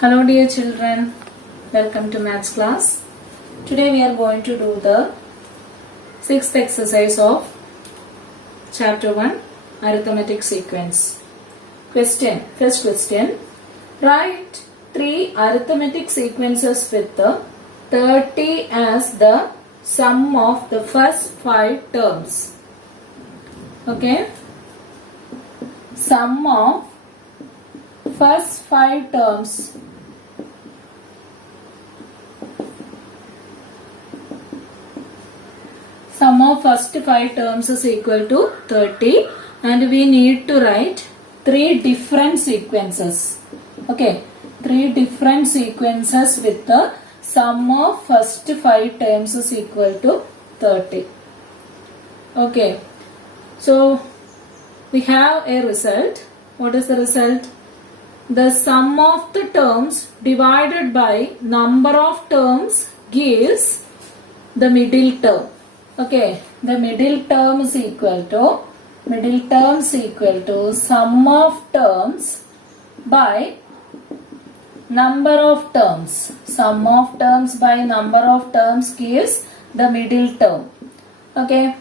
Hello dear children, welcome to maths class. Today we are going to do the sixth exercise of chapter 1 arithmetic sequence. First question, write 3 arithmetic sequences with the 30 as the sum of the first 5 terms. Okay, sum of first 5 terms. Sum of first 5 terms is equal to 30 and we need to write 3 different sequences. Okay, 3 different sequences with the sum of first 5 terms is equal to 30. Okay, so we have a result. What is the result? The sum of the terms divided by number of terms gives the middle term. Okay, the middle term is equal to sum of terms by number of terms. Sum of terms by number of terms gives the middle term. Okay,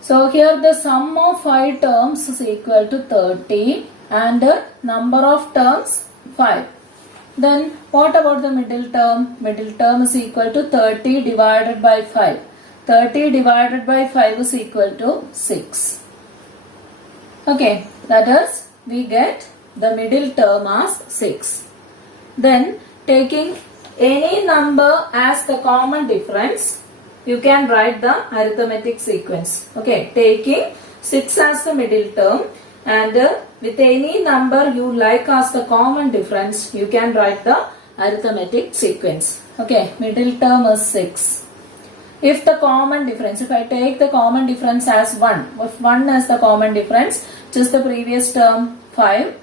so here the sum of 5 terms is equal to 30 and the number of terms 5. Then what about the middle term? Middle term is equal to 30 divided by 5. 30 divided by 5 is equal to 6. Okay, that is we get the middle term as 6. Then taking any number as the common difference, you can write the arithmetic sequence. Okay, taking 6 as the middle term and with any number you like as the common difference, you can write the arithmetic sequence. Okay, middle term is 6. If the common difference, if I take the common difference as 1, if 1 is the common difference, just the previous term 5,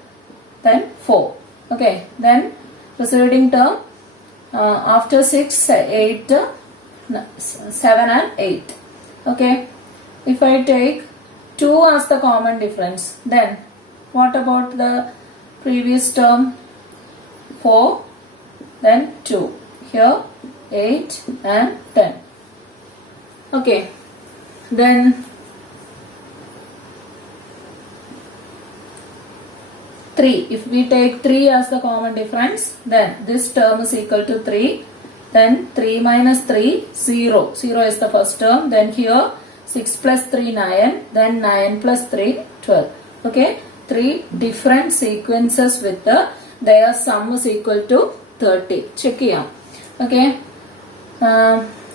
then 4. Okay, then preceding term after 6, 8, 7 and 8. Okay, if I take 2 as the common difference, then what about the previous term 4, then 2, here 8 and 10. Okay, then 3. If we take 3 as the common difference, then this term is equal to 3. Then 3 minus 3, 0. 0 is the first term. Then here 6 plus 3, 9. Then 9 plus 3, 12. Okay, 3 different sequences with their sum is equal to 30. Check here. Okay.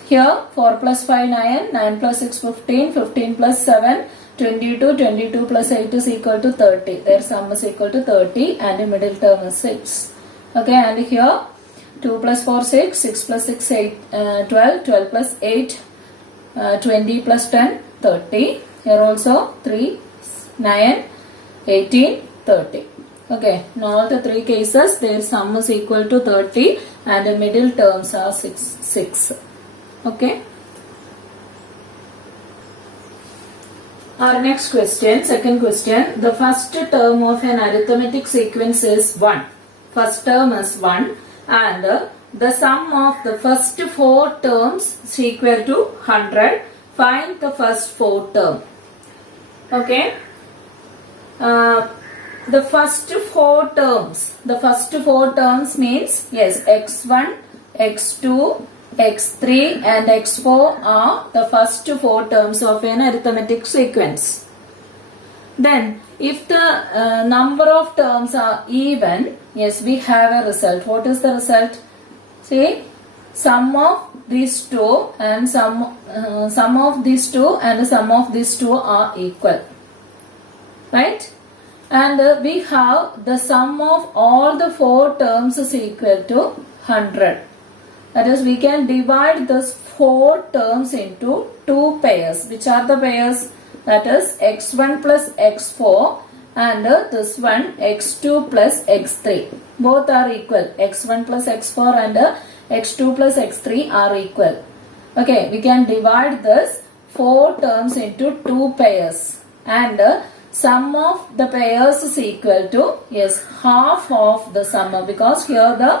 Here 4 plus 5 9, 9 plus 6 15, 15 plus 7 22, 22 plus 8 is equal to 30. Their sum is equal to 30 and the middle term is 6. Okay, and here 2 plus 4 6, 6 plus 6 8, 12, 12 plus 8 20 plus 10 30. Here also 3, 9, 18, 30. Okay, in all the 3 cases their sum is equal to 30 and the middle terms are 6. Okay. Our next question, second question. The first term of an arithmetic sequence is 1. First term is 1 and the sum of the first 4 terms is equal to 100. Find the first 4 term. Okay. The first 4 terms means, yes, x1, x2, x3 and x4 are the first 4 terms of an arithmetic sequence. Then if the number of terms are even, yes, we have a result. What is the result? See, sum of these two and sum of these two and sum of these two are equal. Right? And we have the sum of all the 4 terms is equal to 100. That is, we can divide this 4 terms into 2 pairs. Which are the pairs? That is x1 plus x4 and this one x2 plus x3. Both are equal. x1 plus x4 and x2 plus x3 are equal. Okay, we can divide this 4 terms into 2 pairs and sum of the pairs is equal to, yes, half of the sum, because here the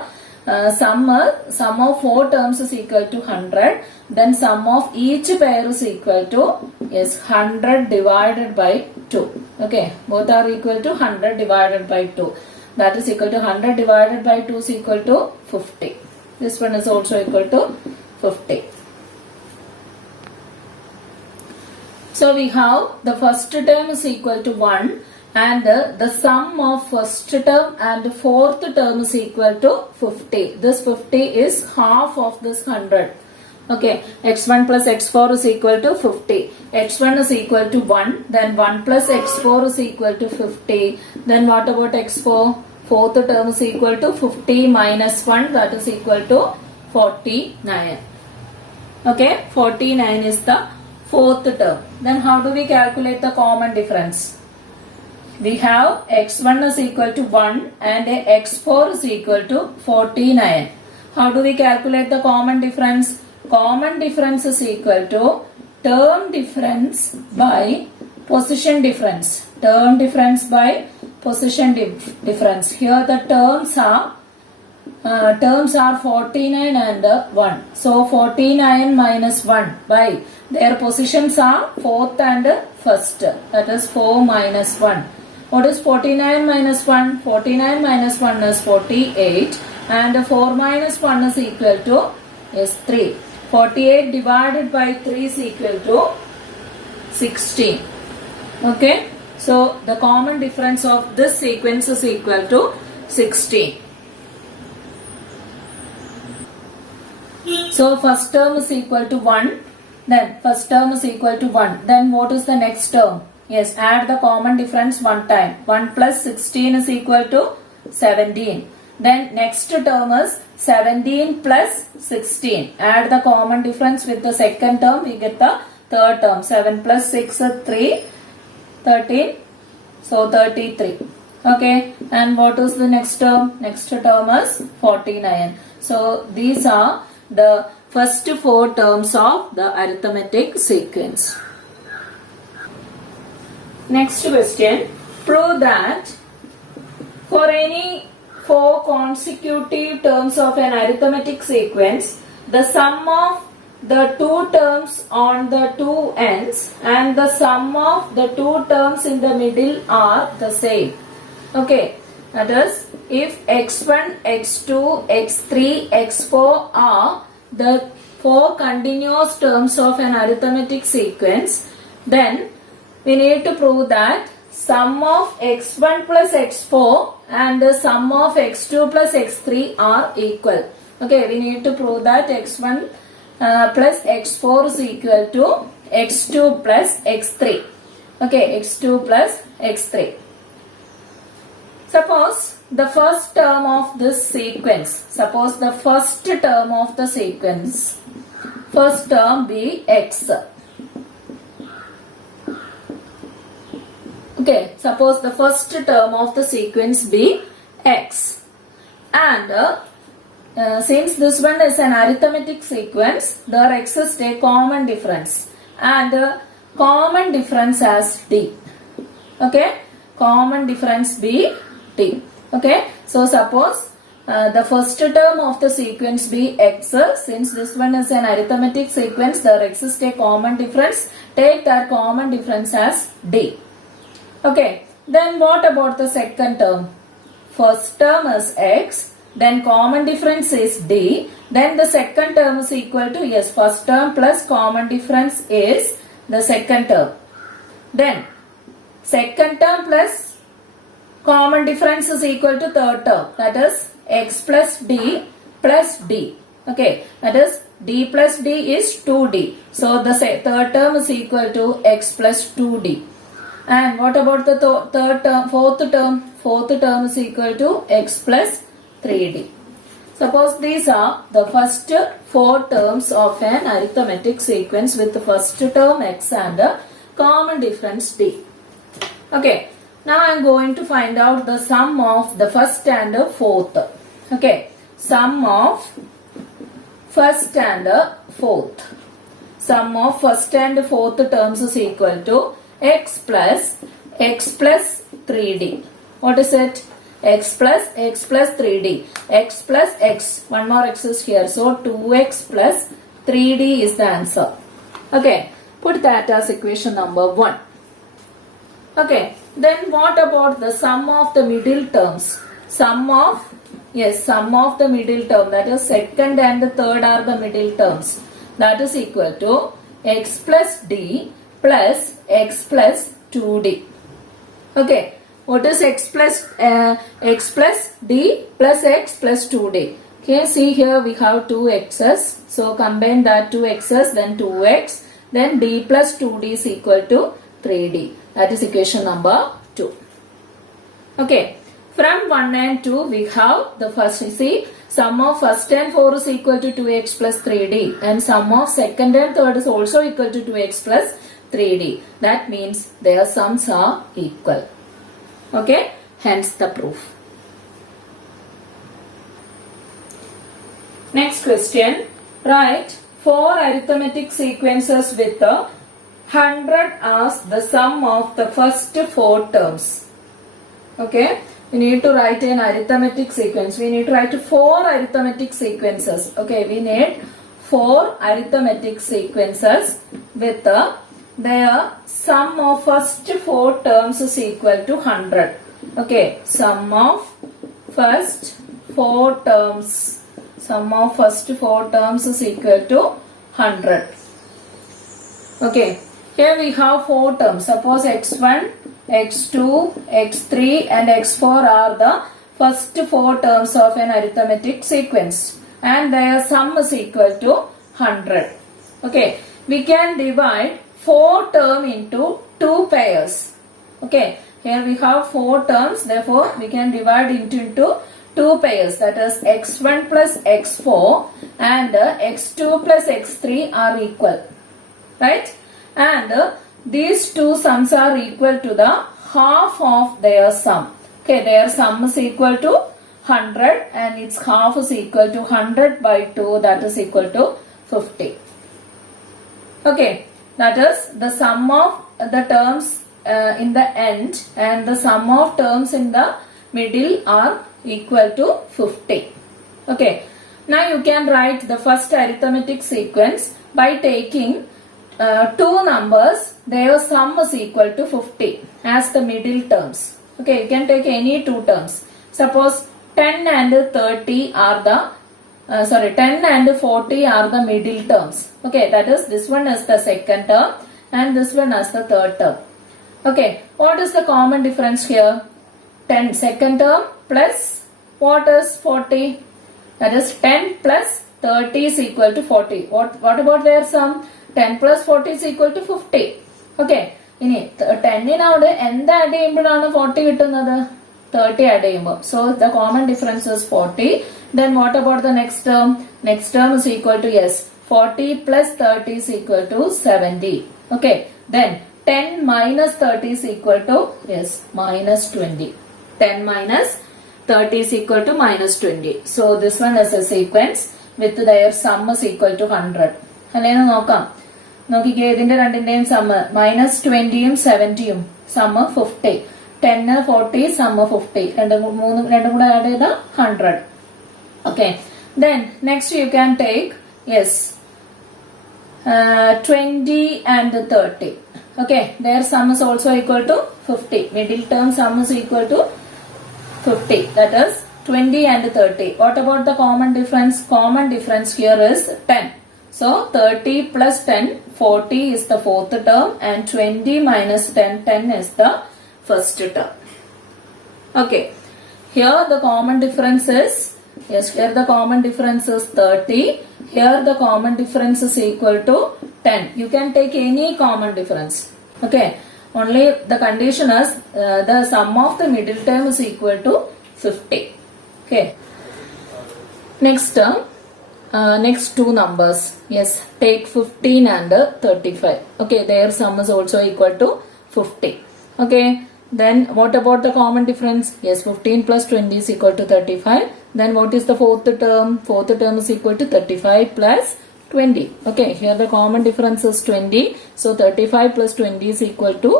sum of 4 terms is equal to 100, then sum of each pair is equal to, yes, 100 divided by 2. Okay, both are equal to 100 divided by 2. That is equal to 100 divided by 2 is equal to 50. This one is also equal to 50. So we have the first term is equal to 1, and the sum of first term and fourth term is equal to 50. This 50 is half of this 100. Okay, x1 plus x4 is equal to 50. x1 is equal to 1, then 1 plus x4 is equal to 50. Then what about x4? Fourth term is equal to 50 minus 1, that is equal to 49. Okay, 49 is the fourth term. Then how do we calculate the common difference? We have x1 is equal to 1 and x4 is equal to 49. How do we calculate the common difference? Common difference is equal to term difference by position difference. Term difference by position difference. Here the terms are 49 and 1. So 49 minus 1 by their positions are fourth and first. That is 4 minus 1. What is 49 minus 1? 49 minus 1 is 48, and 4 minus 1 is equal to, yes, 3. 48 divided by 3 is equal to 16. Okay. So the common difference of this sequence is equal to 16. So first term is equal to 1. Then first term is equal to 1. Then what is the next term? Yes, add the common difference one time. 1 plus 16 is equal to 17. Then next term is 17 plus 16. Add the common difference with the second term. We get the third term. 7 plus 6 is 3. 13. So 33. Okay. And what is the next term? Next term is 49. So these are the first 4 terms of the arithmetic sequence. Next question. Prove that for any 4 consecutive terms of an arithmetic sequence, the sum of the 2 terms on the 2 ends and the sum of the 2 terms in the middle are the same. Okay, that is, if x1, x2, x3, x4 are the 4 continuous terms of an arithmetic sequence, then we need to prove that sum of x1 plus x4 and the sum of x2 plus x3 are equal. Okay, we need to prove that x1 plus x4 is equal to x2 plus x3. Okay, x2 plus x3. Suppose the first term of this sequence, first term be x. Okay, suppose the first term of the sequence be x, and since this one is an arithmetic sequence, there exists a common difference, and common difference as d. Okay, common difference be d. Okay, so suppose the first term of the sequence be x. Since this one is an arithmetic sequence, there exists a common difference. Take that common difference as d. Okay, then what about the second term? First term is x, then common difference is d, then the second term is equal to, yes, first term plus common difference is the second term. Then second term plus common difference is equal to third term, that is x plus d plus d. Okay, that is d plus d is 2d. So the third term is equal to x plus 2d. And what about the third term, fourth term? Fourth term is equal to x plus 3d. Suppose these are the first 4 terms of an arithmetic sequence with the first term x and a common difference d. Okay, now I am going to find out the sum of the first and fourth. Okay, sum of first and fourth. Sum of first and fourth terms is equal to x plus x plus 3d. What is it? X plus 3d. X plus x. One more x is here. So 2x plus 3d is the answer. Okay. Put that as equation number 1. Okay. Then what about the sum of the middle terms? Sum of the middle term, that is second and the third are the middle terms. That is equal to x plus d plus x plus 2d. Okay. What is x plus d plus x plus 2d? Okay, see here we have 2 x's. So combine that 2 x's, then 2x, then d plus 2d is equal to 3d. That is equation number 2. Okay. From 1 and 2 we have the first, you see, sum of first and 4 is equal to 2x plus 3d, and sum of second and third is also equal to 2x plus 3d. That means their sums are equal. Okay, hence the proof. Next question. Write 4 arithmetic sequences with 100 as the sum of the first 4 terms. Okay, we need to write an arithmetic sequence. We need to write 4 arithmetic sequences. Okay, we need 4 arithmetic sequences with their sum of first 4 terms is equal to 100. Okay, sum of first 4 terms. Sum of first 4 terms is equal to 100. Okay, here we have 4 terms. Suppose x1, x2, x3 and x4 are the first 4 terms of an arithmetic sequence, and their sum is equal to 100. Okay, we can divide 4 terms into 2 pairs. Okay, here we have 4 terms, therefore we can divide into 2 pairs, that is x1 plus x4 and x2 plus x3 are equal, right? And these two sums are equal to the half of their sum. Okay, their sum is equal to 100 and its half is equal to 100 by 2, that is equal to 50. Okay, that is the sum of the terms in the end and the sum of terms in the middle are equal to 50. Okay, now you can write the first arithmetic sequence by taking 2 numbers, their sum is equal to 50 as the middle terms. Okay, you can take any 2 terms. Suppose 10 and 30 are the 10 and 40 are the middle terms. Okay, that is this one is the second term and this one is the third term. Okay, what is the common difference here? 10 second term plus what is 40? That is 10 plus 30 is equal to 40. What about their sum? 10 plus 40 is equal to 50. Okay, in 10 in our end add cheyumbozhana 40 kittunnathu 30 add cheyumbo. So the common difference is 40. Then what about the next term? Next term is equal to 40 plus 30 is equal to 70. Okay, then 10 minus 30 is equal to minus 20. 10 minus 30 is equal to minus 20. So this one is a sequence with their sum is equal to 100. Alena nokam. നോക്കിക്കേ ഇതിന്റെ രണ്ടിന്റെയും sum minus 20യും 70യും sum 50, 10 40 sum 50, രണ്ടും കൂടെ add ചെയ്ത 100. Okay, then next you can take 20 and 30. Okay, their sum is also equal to 50. Middle term sum is equal to 50, that is 20 and 30. What about the common difference? Common difference here is 10. So 30 plus 10, 40 is the fourth term and 20 minus 10, 10 is the first term. Okay, here the common difference is, here the common difference is 30, here the common difference is equal to 10. You can take any common difference. Okay, only the condition is the sum of the middle term is equal to 50. Okay, next term. Next 2 numbers, take 15 and 35. Okay, their sum is also equal to 50. Okay, then what about the common difference? 15 plus 20 is equal to 35. Then what is the fourth term? Fourth term is equal to 35 plus 20. Okay, here the common difference is 20. So 35 plus 20 is equal to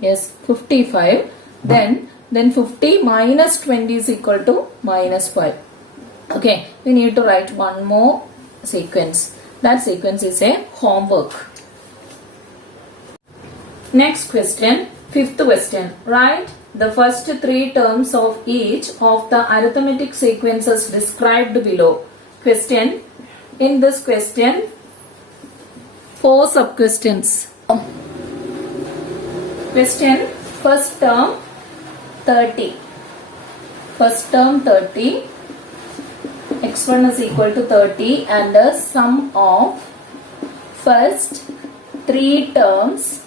Yes, 55. Then 50 minus 20 is equal to minus 5. Okay, we need to write one more sequence. That sequence is a homework. Next question, fifth question. Write the first three terms of each of the arithmetic sequences described below. Question. In this question, 4 sub-questions. Question. First term 30. First term 30. x1 is equal to 30 and the sum of first 3 terms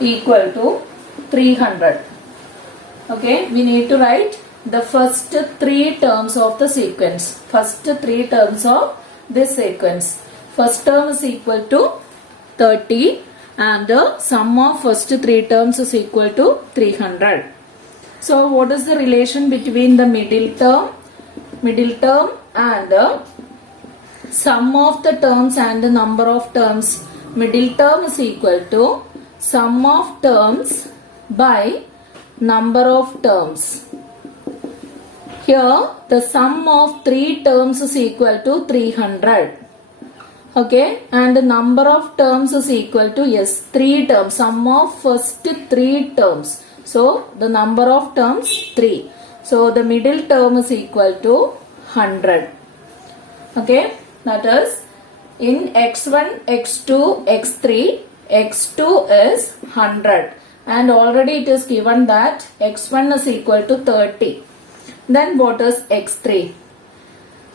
equal to 300. Okay, we need to write the first 3 terms of the sequence. First 3 terms of this sequence. First term is equal to 30 and the sum of first 3 terms is equal to 300. So what is the relation between the middle term and the sum of the terms and the number of terms? Middle term is equal to sum of terms by number of terms. Here the sum of 3 terms is equal to 300. Okay, and the number of terms is equal to, yes, 3 terms. Sum of first 3 terms. So the number of terms 3. So the middle term is equal to 100. Okay, that is in x1, x2, x3, x2 is 100 and already it is given that x1 is equal to 30. Then what is x3?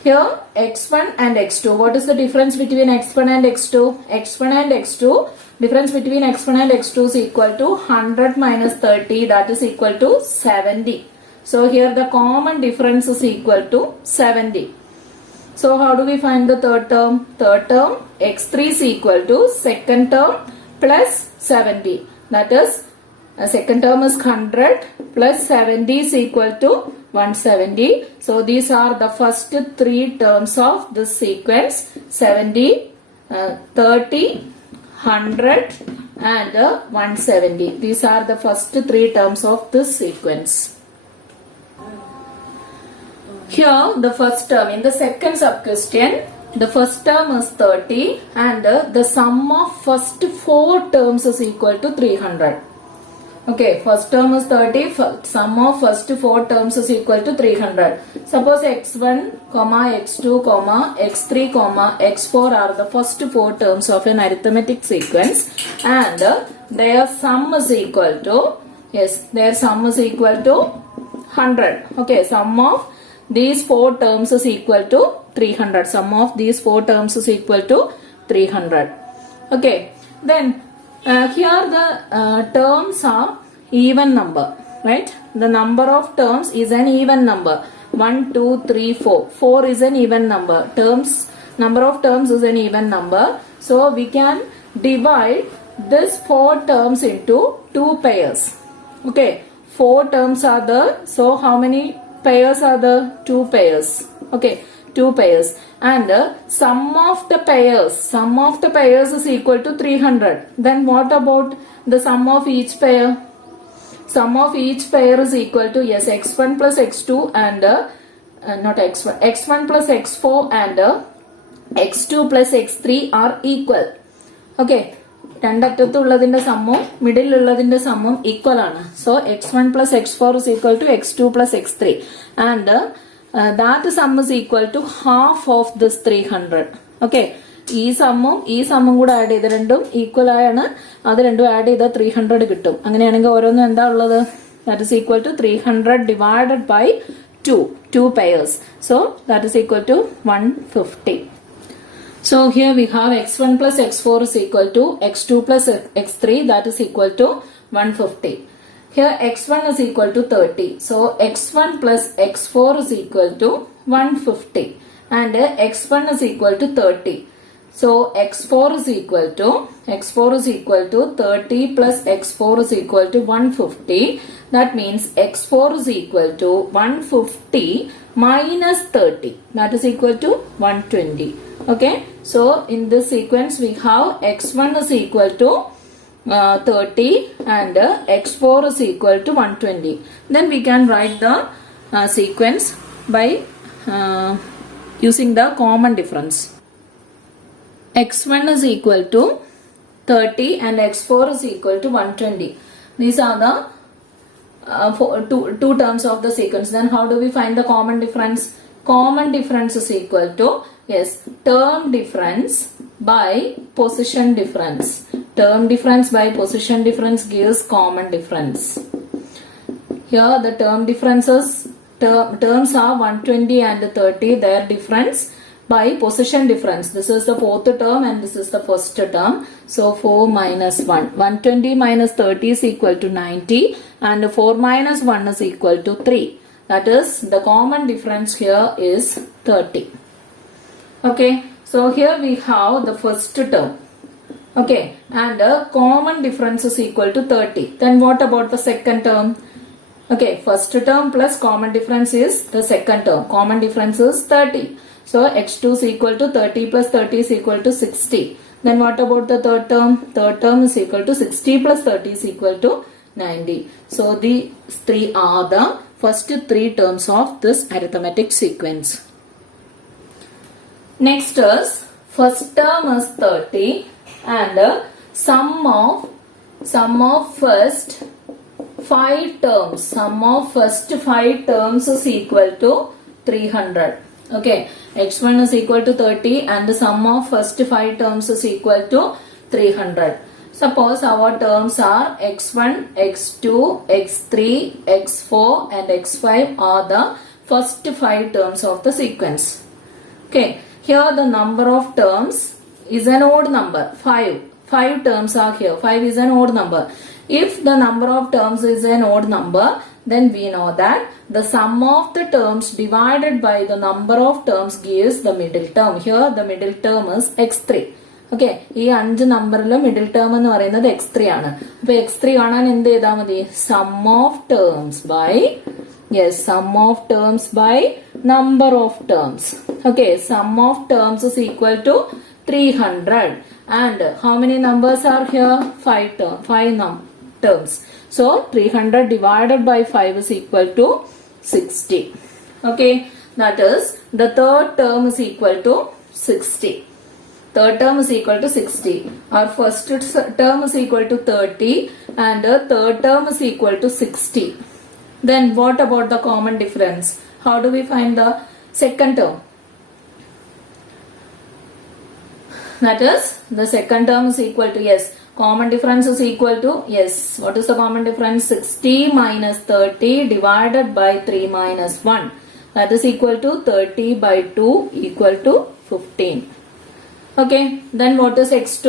Here x1 and x2. What is the difference between x1 and x2? x1 and x2. Difference between x1 and x2 is equal to 100 minus 30, that is equal to 70. So here the common difference is equal to 70. So how do we find the third term? Third term x3 is equal to second term plus 70. That is second term is 100 plus 70 is equal to 170. So these are the first 3 terms of this sequence: 70, 30, 100 and 170. These are the first 3 terms of this sequence. Here the first term in the second sub question, the first term is 30 and the sum of first 4 terms is equal to 300. Okay, first term is 30, sum of first 4 terms is equal to 300. Suppose x1, x2, x3, x4 are the first 4 terms of an arithmetic sequence and their sum is equal to, yes, their sum is equal to 100. Okay, sum of these 4 terms is equal to 300. Sum of these 4 terms is equal to 300. Okay, then here the terms are even number, right? The number of terms is an even number. 1, 2, 3, 4. 4 is an even number. Number of terms is an even number. So we can divide this 4 terms into 2 pairs. Okay, 4 terms are there. So how many pairs are there? 2 pairs. Okay, 2 pairs. And sum of the pairs is equal to 300. Then what about the sum of each pair? Sum of each pair is equal to, yes, x1 plus x2 and not x1, x1 plus x4 and x2 plus x3 are equal. Okay, രണ്ടറ്റത്തുള്ളതിന്റെ സമ്മും middle ഉള്ളതിന്റെ സമ്മും equal ആണ്. So x1 plus x4 is equal to x2 plus x3 and that sum is equal to half of this 300. Okay, ഈ സമ്മും കൂടെ add ചെയ്ത് രണ്ടും equal ആണ്. അത് രണ്ടും ആഡ് ചെയ്താൽ 300 കിട്ടും. അങ്ങനെയാണെങ്കിൽ ഓരോന്നും എന്താ ഉള്ളത്? That is equal to 300 divided by 2 pairs. So that is equal to 150. So here we have x1 plus x4 is equal to x2 plus x3, that is equal to 150. Here x1 is equal to 30. So x1 plus x4 is equal to 150 and x1 is equal to 30. So x4 is equal to 30 plus x4 is equal to 150. That means x4 is equal to 150 minus 30. That is equal to 120. Okay. So in this sequence we have x1 is equal to 30 and x4 is equal to 120. Then we can write the sequence by using the common difference. x1 is equal to 30 and x4 is equal to 120. These are the two terms of the sequence. Then how do we find the common difference? Common difference is equal to, yes, term difference by position difference. Term difference by position difference gives common difference. Here the term differences, terms are 120 and 30. Their difference by position difference. This is the fourth term and this is the first term. So 4 minus 1. 120 minus 30 is equal to 90 and 4 minus 1 is equal to 3. That is, the common difference here is 30. Okay, so here we have the first term. Okay, and the common difference is equal to 30. Then what about the second term? Okay, first term plus common difference is the second term. Common difference is 30. So x2 is equal to 30 plus 30 is equal to 60. Then what about the third term? Third term is equal to 60 plus 30 is equal to 90. So these three are the first three terms of this arithmetic sequence. Next is first term is 30 and sum of first 5 terms. Sum of first 5 terms is equal to 300. Okay, x1 is equal to 30 and the sum of first 5 terms is equal to 300. Suppose our terms are x1, x2, x3, x4 and x5 are the first 5 terms of the sequence. Okay, here the number of terms is an odd number, 5. 5 terms are here, 5 is an odd number. If the number of terms is an odd number, then we know that the sum of the terms divided by the number of terms gives the middle term. Here the middle term is x3. Okay, ഈ 5 നമ്പറിലെ middle term എന്ന് പറയുന്നത് x3 ആണ്. അപ്പോൾ x3 കാണാൻ എന്ത് ചെയ്താൽ മതി? Sum of terms by, yes, sum of terms by number of terms. Okay, sum of terms is equal to 300 and how many numbers are here? 5 terms. So 300 divided by 5 is equal to 60. Okay, that is the third term is equal to 60. Third term is equal to 60. Our first term is equal to 30 and third term is equal to 60. Then what about the common difference? How do we find the second term? That is, the second term is equal to, yes, common difference is equal to, yes, what is the common difference? 60 minus 30 divided by 3 minus 1. That is equal to 30 by 2 equal to 15. Okay, then what is x2?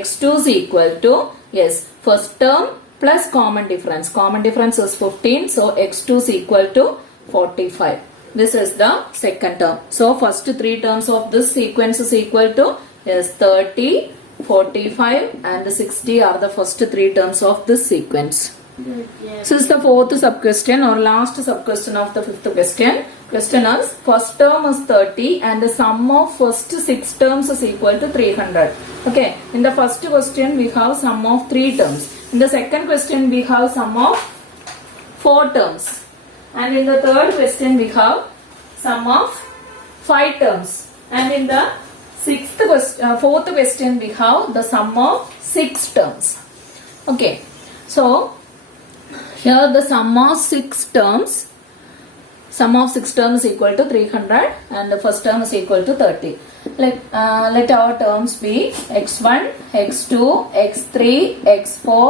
x2 is equal to, yes, first term plus common difference. Common difference is 15, so x2 is equal to 45. This is the second term. So first 3 terms of this sequence is equal to, yes, 30, 45 and 60 are the first 3 terms of this sequence. This is the fourth sub question or last sub question of the fifth question. Question is, first term is 30 and the sum of first 6 terms is equal to 300. Okay, in the first question we have sum of 3 terms. In the second question we have sum of 4 terms. And in the third question we have sum of 5 terms. And in the fourth question we have the sum of 6 terms. Okay, so here the sum of 6 terms is equal to 300 and the first term is equal to 30. Let our terms be x1, x2, x3, x4,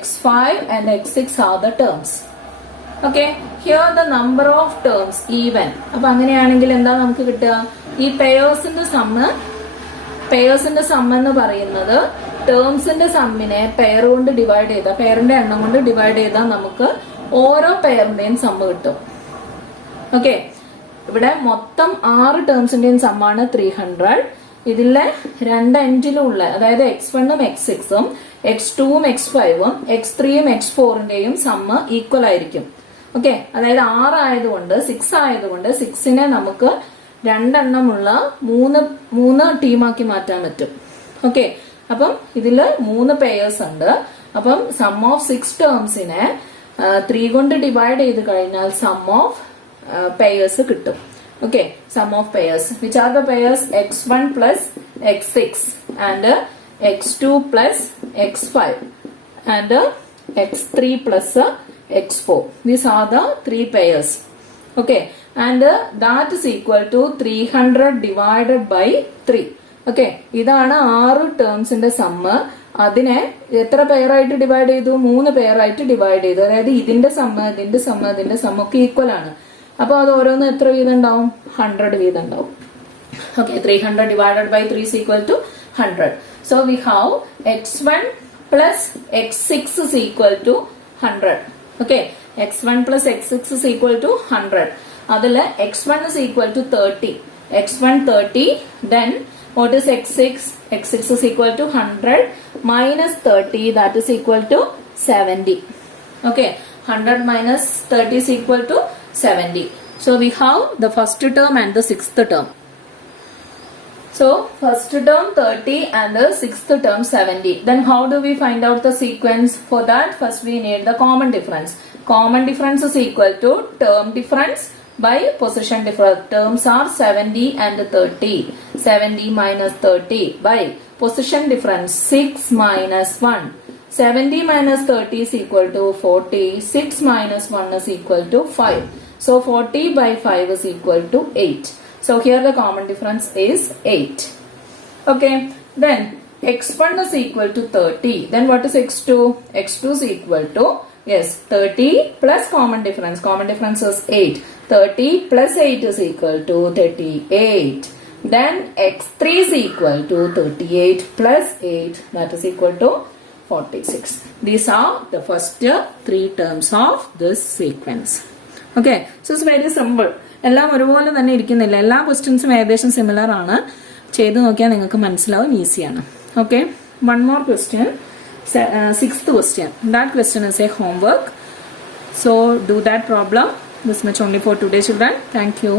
x5 and x6 are the terms. Okay, here the number of terms even. അപ്പോൾ അങ്ങനെയാണെങ്കിൽ എന്താ നമുക്ക് കിട്ടുക? ഈ പെയേഴ്സിന്റെ some എന്ന് പറയുന്നത് ടേംസിന്റെ സമ്മിനെ pair കൊണ്ട് divide ചെയ്താൽ, പെയറിന്റെ എണ്ണം കൊണ്ട് ഡിവൈഡ് ചെയ്താൽ നമുക്ക് ഓരോ പെയറിന്റെയും സമ്മ് കിട്ടും. ഓക്കെ, ഇവിടെ മൊത്തം 6 ടേംസിന്റെയും സമ്മാണ് 300. ഇതിലെ 2 എൻഡിലുള്ള, അതായത് x1ഉം x6ഉം x2ഉം x5ഉം x3ഉം x4ന്റെയും സമ്മ് ഈക്വൽ ആയിരിക്കും. ഓക്കെ, അതായത് 6 ആയതുകൊണ്ട് 6 ആയതുകൊണ്ട് 6നെ നമുക്ക് 2 എണ്ണമുള്ള 3 ടീമാക്കി മാറ്റാൻ പറ്റും. ഓക്കെ, അപ്പം ഇതില് 3 പെയേഴ്സ് ഉണ്ട്. അപ്പം സം ഓഫ് 6 ടേംസിനെ 3 കൊണ്ട് ഡിവൈഡ് ചെയ്ത് കഴിഞ്ഞാൽ സം ഓഫ് പെയേഴ്സ് കിട്ടും. Okay, sum of pairs which are the pairs x1 plus x6 and x2 plus x5 and x3 plus x4. These are the 3 pairs. Okay, and that is equal to 300 divided by 3. Okay, ഇതാണ് 6 ടേംസിന്റെ sum. അതിനെ എത്ര pair ആയിട്ട് divide ചെയ്തു? 3 pair ആയിട്ട് divide ചെയ്തു. അതായത് ഇതിന്റെ sum, ഇതിന്റെ സമ്മ്, ഇതിന്റെ സമ്മ് ഒക്കെ ഈക്വൽ ആണ്. അപ്പൊ അത് ഓരോന്ന് എത്ര വീതം ഉണ്ടാവും? 100 വീതം ഉണ്ടാവും. Okay, 300 divided by 3 is equal to 100. So we have x1 plus x6 is equal to 100. Okay, x1 plus x6 is equal to 100. അതില് x1 is equal to 30. x1 30, then what is x6? x6 is equal to 100 minus 30, that is equal to 70. Okay, 100 minus 30 is equal to 70. So we have the first term and the sixth term. So first term 30 and the sixth term 70. Then how do we find out the sequence? For that, first we need the common difference. Common difference is equal to term difference by position difference. Terms are 70 and 30. 70 minus 30 by position difference 6 minus 1. 70 minus 30 is equal to 40. 6 minus 1 is equal to 5. So 40 by 5 is equal to 8. So here the common difference is 8. Okay, then x1 is equal to 30. Then what is x2? x2 is equal to, yes, 30 plus common difference. Common difference is 8. 30 plus 8 is equal to 38. Then x3 is equal to 38 plus 8, that is equal to 46. These are the first 3 terms of this sequence. Okay, so it's very simple. എല്ലാം ഒരുപോലെ തന്നെ ഇരിക്കുന്നില്ല. എല്ലാ ക്വസ്റ്റ്യൻസും ഏകദേശം similar ആണ്. ചെയ്ത് നോക്കിയാൽ നിങ്ങൾക്ക് മനസ്സിലാവും, ഈസിയാണ്. Okay, one more question, 6th question. That question is a homework. So do that problem. This much only for today, children. Thank you.